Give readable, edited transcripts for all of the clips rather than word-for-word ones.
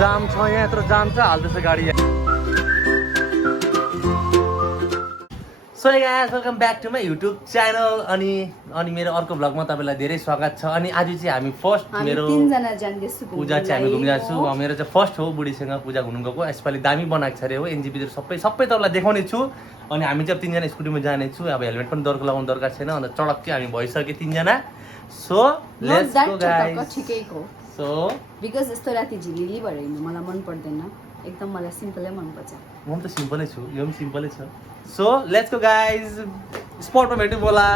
जाम छ यहाँ, यत्रो जाम छ हाल्दैछ गाडी। So guys welcome back to my YouTube channel. अनि मेरो अर्को भ्लगमा तपाईँलाई धेरै स्वागत छ। अनि आज चाहिँ हामी फर्स्ट मेरो पूजा चाहिँ हामी घुम्न जान्छौँ। मेरो चाहिँ फर्स्ट हो बुढीसँग पूजा घुम्नु गएको। यसपालि दामी बनाएको छ अरे हो, एनजिपीतिर सबै तपाईँलाई देखाउने छु। अनि हामी चाहिँ अब 3 जना स्कुटीमा जानेछु। अब हेलमेट पनि लगाउनु दरकार छैन, अन्त चडक्कै हामी भइसक्यो 3 जना। So let's go guys. ठिकैको सो बिकज यस्तो राति झिलिली भएर हिँड्नु मलाई मन पर्दैन, एकदम मलाई सिम्पलै मन पर्छ। म पनि त सिम्पलै छु, यो पनि सिम्पलै छ। सो लेट्स गो गाइज, स्पटमा भेट्यौँ बोला।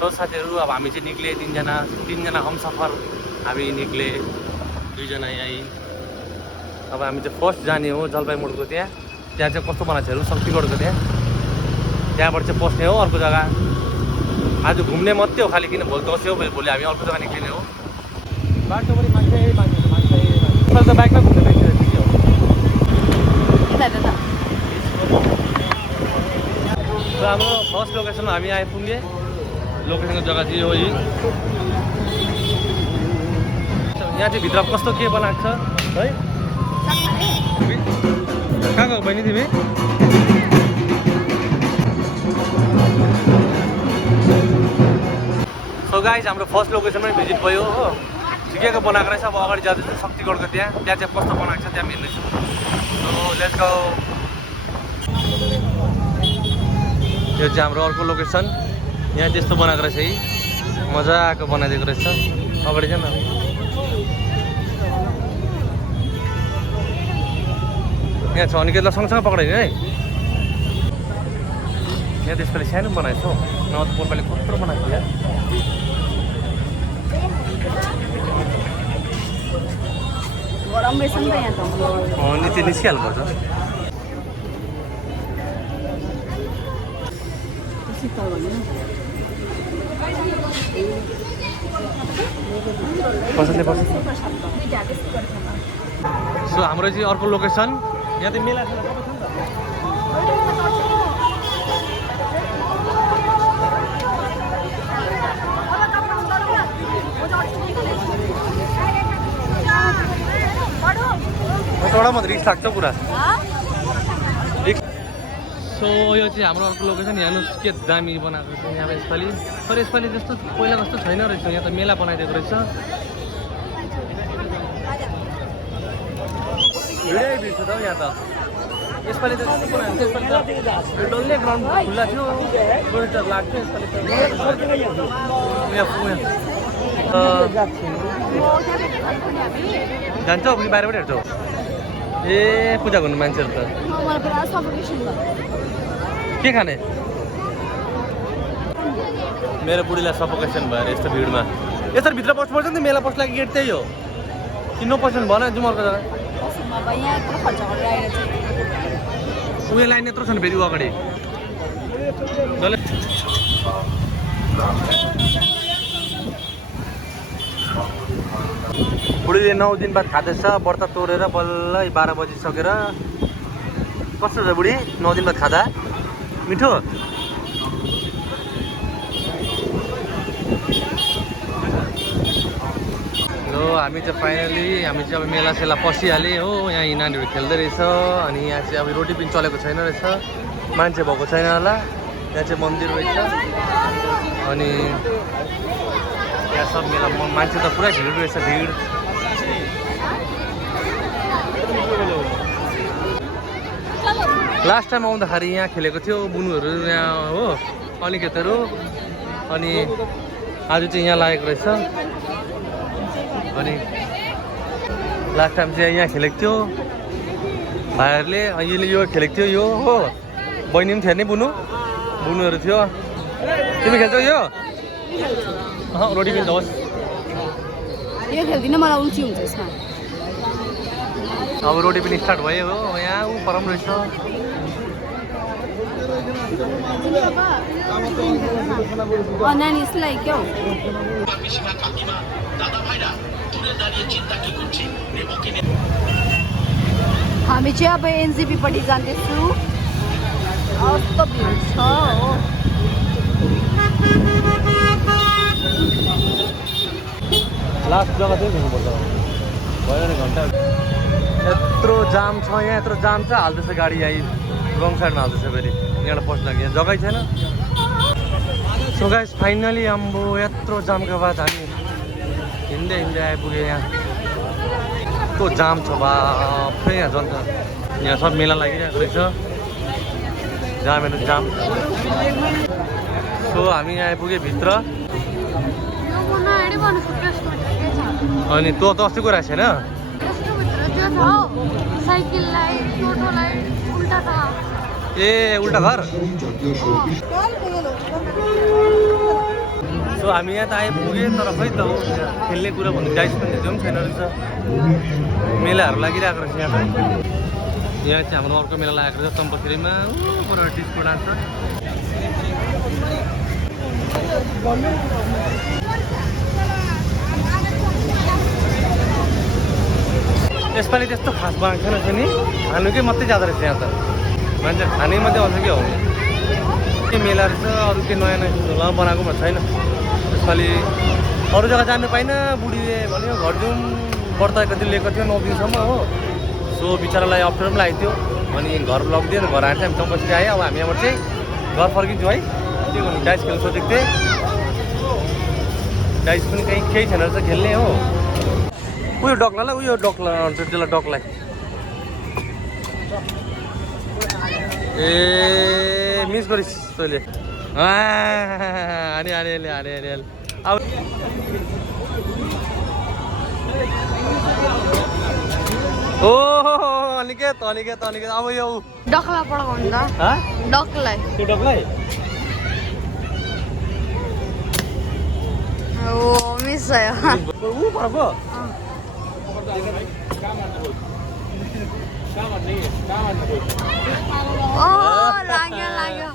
सो साथीहरू अब हामी चाहिँ निक्ले 3 जना हम सफर हामी निक्ले, 2 जना यहीँ। अब हामी चाहिँ फर्स्ट जाने हो जलपाई मोडको त्यहाँ चाहिँ कस्तो बनाएको छ शक्तिगढको त्यहाँबाट चाहिँ पस्ने हो अर्को जग्गा। आज घुम्ने मात्रै हो खालि, किन भोलि दसैँ हो, भोलि हामी अर्को जग्गा निक्लिने हो। बाटोभरि मान्छे त बाइकमा घुम्ने मान्छे ठिकै हो। हाम्रो फर्स्ट लोकेसनमा हामी आइपुगे। लोकेसनको जग्गा चाहिँ हो यही। यहाँ चाहिँ भित्र कस्तो के बनाएको छ है। कहाँ गएको बहिनी तिमी? सो गाइज हाम्रो फर्स्ट लोकेसनमै भिजिट भयो हो। ठिकैको बनाएको रहेछ। अब अगाडि जाँदैछु शक्तिगढको त्यहाँ चाहिँ कस्तो बनाएको छ त्यहाँ हेर्दैछु। So let's go. यो चाहिँ हाम्रो अर्को लोकेसन। यहाँ त्यस्तो बनाएको रहेछ है, मजाको बनाइदिएको रहेछ। अगाडि जान। यहाँ छ अनिकेतलाई सँगसँगै पक्राइदिनु है। यहाँ त्यसपालि सानो बनाएको छ, नभए त पोहोरपालि कत्रो बनाएको थियो यार। गरम रहेछ नि त यहाँ त। त्यो निस्किहाल्नुपर्छ। सो हाम्रो चाहिँ अर्को लोकेसन। यहाँ त मेला छ थोडा मात्रै रिक्स लाग्छ पुरा। सो यो चाहिँ हाम्रो अर्को लोकेसन। हेर्नुहोस् के दामी बनाएको छ यहाँ यसपालि। तर यसपालि जस्तो पहिला जस्तो छैन रहेछ, यहाँ त मेला बनाइदिएको रहेछ। भिडै भिड छ त हौ यहाँ त। यसपालि त कस्तो बनाएको छ, यसपालि त डल्लै ग्राउन्ड खुल्ला थियो, टुरिस्टहरू लाग्थ्यो। यसपालि त जान्छौ पनि बाहिरबाट हेर्छौ। ए पूजा गर्नु मान्छेहरू त के खाने? मेरो बुढीलाई सफोकेसन भएर यस्तो भिडमा यस्तो भित्र पस्नुपर्छ नि त। मेला पस्नु लागि गेट त्यही हो कि नपस्नु भन जाउँ अर्को जग्गा। उयो लाइन यत्रो छ नि फेरि अगाडि। बुढीले 9 दिन बाद खाँदैछ व्रत तोडेर बल्ल 12 बजिसकेर। कस्तो छ बुढी 9 दिन बाद खाँदा? मिठो? हो हामी चाहिँ फाइनली हामी चाहिँ अब मेला सेला पसिहाल्यो हो। यहाँ नानीहरू खेल्दै रहेछ। अनि यहाँ चाहिँ अब रोटी पनि चलेको छैन रहेछ, मान्छे भएको छैन होला। यहाँ चाहिँ मन्दिर रहेछ। अनि यहाँ सब मेला मान्छे त पुरा भिड रहेछ, भिड। लास्ट टाइम आउँदाखेरि यहाँ खेलेको थियो बुनुहरू यहाँ हो, अनिकेतहरू। अनि आज चाहिँ यहाँ लागेको रहेछ। अनि लास्ट टाइम चाहिँ यहाँ खेलेको थियो भाइहरूले। अहिले यो खेलेको थियो यो हो। बहिनी पनि थियो नि, बुनुहरू थियो। तिमी खेल्छौ यो? रोटी पनि होस्। यो खेल्दिनँ, मलाई उल्टी हुन्छ यसमा। अब रोटी पनि स्टार्ट भयो हो। यहाँ ऊ परम रहेछ। नानी यसलाई क्या हो? हामी चाहिँ अब एनजेपी पट्टि जाँदैछु। कस्तो भिड छ हो। लास्ट जग्गा चाहिँ घुम्नुपर्छ, भयो नि घन्टा। यत्रो जाम छ यहाँ, यत्रो जाम छ, हाल्दैछ गाडी यहीँ रङ साइडमा हाल्दैछ फेरि, यहाँबाट पस्न लागि यहाँ जग्गै छैन। सो गाइस फाइनली आम्बो यत्रो जामका बाद हामी हिँड्दै हिँड्दै आइपुग्यो यहाँ। यस्तो जाम छ बाफ्रै यहाँ जनता, यहाँ सब मेला लागिरहेको रहेछ, जामहरू जाम। सो हामी यहाँ आइपुग्यो भित्र। अनि तँ त अस्ति गइरहेको छैन? ए उल्टा घर। सो हामी यहाँ त आइपुग्यो, तर खै त हो खेल्ने कुरा भन्नु डाइस पनि त्यो पनि छैन रहेछ। मेलाहरू लागिरहेको रहेछ यहाँ। यहाँ चाहिँ हाम्रो अर्को मेला लागेको रहेछ चम्पासरीमा, पुरा डिस्को डान्स छ। यसपालि त्यस्तो खास बनाएको छैन छ नि, खानुकै मात्रै जाँदो रहेछ यहाँ त, मान्छे खाने मात्रै आउँछ कि हो। के मेला रहेछ, अरू के नयाँ नयाँ झोला बनाएको पनि छैन यसपालि। अरू जग्गा जानु पाइनँ, बुढीले भन्यो घर जाउँ, व्रत कति लिएको थियो 9 दिनसम्म हो। सो बिचरालाई अप्ठ्यारो पनि लागेको थियो, अनि घर लगिदियो, घर आएर चाहिँ हामी चम्पासरी आयो। अब हामी यहाँबाट चाहिँ घर फर्किन्छौँ है। के गर्नु, डाइस खेल्नु सोचेको थिएँ, डाइस पनि कहीँ केही छैन रहेछ खेल्ने हो। उयो डक्लालाई, उयो डक्ला त्यसलाई डक्लाई ए मिस गरिस् तैँले। हाने हाने हाने हाने अब ओ अनिकेत अनिकेत अनिकेत अब यो डक्ला पड्काउनु त डक्लाई त्यो डक्लाई ओ मिस भयो। ऊ पड्को ओ लाग्यो लाग्यो।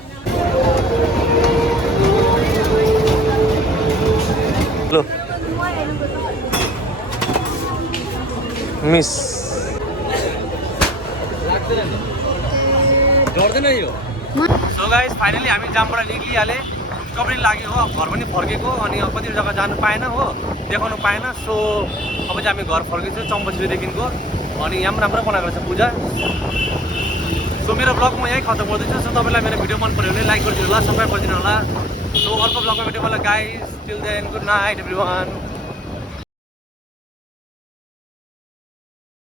लो मिस जोड्दैन यो। सो गाइस फाइनली हामी जामबाट निक्लिहाले, कपडा लाग्यो हो, घर पनि फर्केको, अनि कति जग्गा जानु पाएन हो, देखाउनु पाएन। सो अब चाहिँ हामी घर फर्किन्छौँ चम्पासरीदेखिको, अनि यहाँ पनि राम्रो बनाएको रहेछ पूजा। सो मेरो ब्लग म यहीँ खत्तम गर्दैछु। सो तपाईँलाई मेरो भिडियो मन पऱ्यो भने लाइक गरिदिनु होला, सब्सक्राइब गरिदिनु होला। सो अर्को ब्लगमा भेट्यो मलाई guys, till then good night everyone.